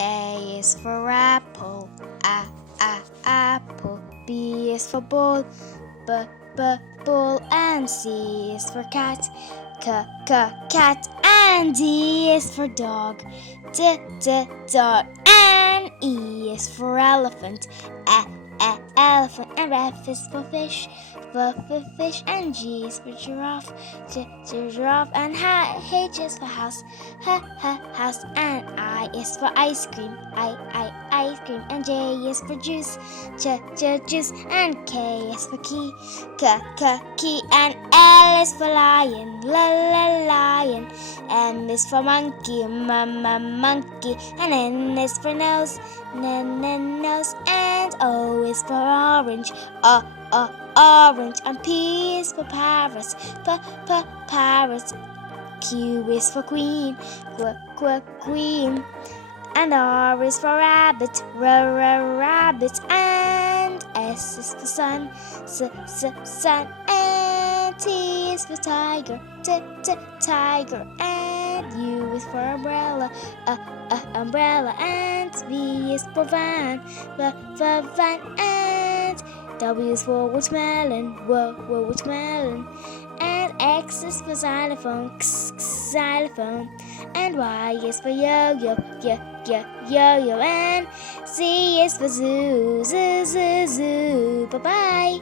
A is for apple, apple. B is for ball, ball. And C is for cat, cat. And D is for dog, dog. And E is for elephant, elephant. And F is for fish, fish. And G is for giraffe, giraffe. And H is for house, house. And I is for ice cream, ice cream. And J is for juice, juice. And K is for key, key. And L is for lion, lion. M is for monkey, monkey. And N is for nose, nose. And O is for orange, orange. And P is for parrot, parrot. Q is for queen, queen. And R is for rabbit, rabbit. And S is for sun, sun. And T is for tiger, tiger. And U is for umbrella, umbrella. And V is for van, van. And W is for watermelon, watermelon. And X is for xylophone, xylophone. And Y is for yo-yo, yo-yo. And Z is for zoo, zoo. Bye-bye.